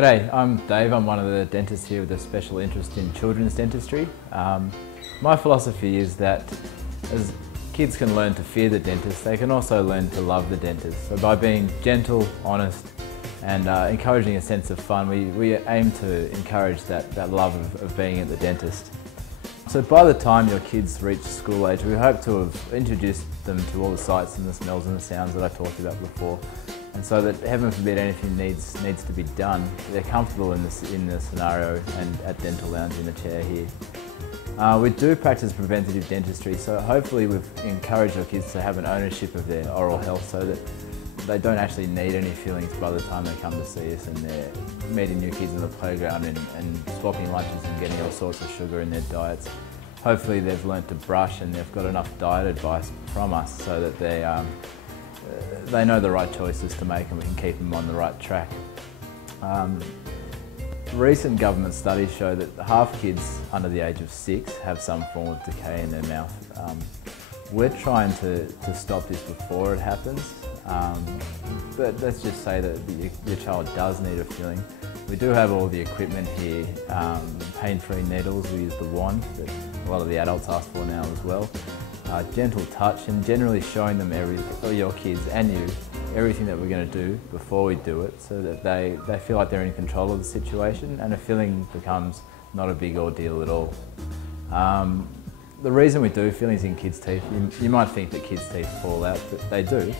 G'day, I'm Dave. I'm one of the dentists here with a special interest in children's dentistry. My philosophy is that as kids can learn to fear the dentist, they can also learn to love the dentist. So by being gentle, honest and encouraging a sense of fun, we aim to encourage that love of being at the dentist. So by the time your kids reach school age, we hope to have introduced them to all the sights and the smells and the sounds that I talked about before. And so that, heaven forbid, anything needs to be done, they're comfortable in the scenario and at Dental Lounge in the chair here. We do practice preventative dentistry, so hopefully we've encouraged our kids to have an ownership of their oral health so that they don't actually need any fillings by the time they come to see us, and they're meeting new kids in the playground and swapping lunches and getting all sorts of sugar in their diets. Hopefully they've learnt to brush and they've got enough diet advice from us so that they know the right choices to make and we can keep them on the right track. Recent government studies show that half kids under the age of 6 have some form of decay in their mouth. We're trying to stop this before it happens, but let's just say that your child does need a filling. We do have all the equipment here, pain-free needles. We use the wand that a lot of the adults ask for now as well. Gentle touch and generally showing them your kids and you, everything that we're going to do before we do it so that they feel like they're in control of the situation and a filling becomes not a big ordeal at all. The reason we do fillings in kids' teeth, you might think that kids' teeth fall out, but they do.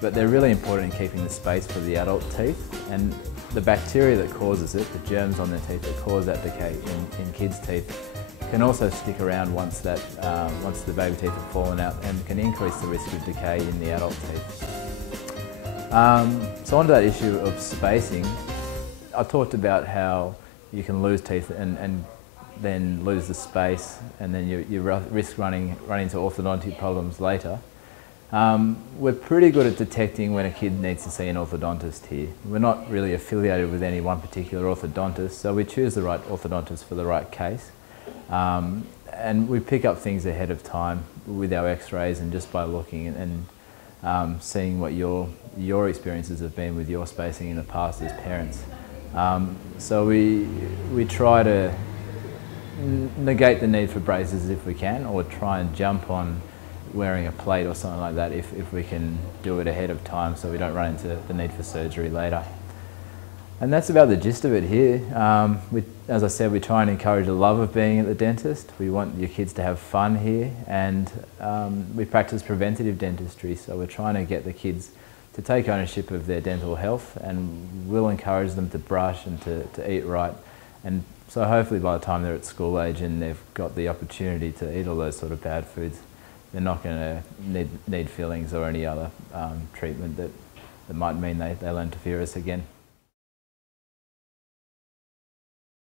But they're really important in keeping the space for the adult teeth, and the bacteria that causes it, the germs on their teeth that cause that decay in kids' teeth, can also stick around once the baby teeth have fallen out and can increase the risk of decay in the adult teeth. So onto that issue of spacing, I talked about how you can lose teeth and then lose the space, and then you risk running into orthodontic problems later. We're pretty good at detecting when a kid needs to see an orthodontist here. We're not really affiliated with any one particular orthodontist, so we choose the right orthodontist for the right case. And we pick up things ahead of time with our x-rays and just by looking and seeing what your experiences have been with your spacing in the past as parents. So we try to negate the need for braces if we can, or try and jump on wearing a plate or something like that if we can do it ahead of time so we don't run into the need for surgery later. And that's about the gist of it here. As I said, we try and encourage a love of being at the dentist. We want your kids to have fun here, and we practice preventative dentistry, so we're trying to get the kids to take ownership of their dental health, and we'll encourage them to brush and to eat right. And so hopefully by the time they're at school age and they've got the opportunity to eat all those sort of bad foods, they're not going to need fillings or any other treatment that might mean they learn to fear us again.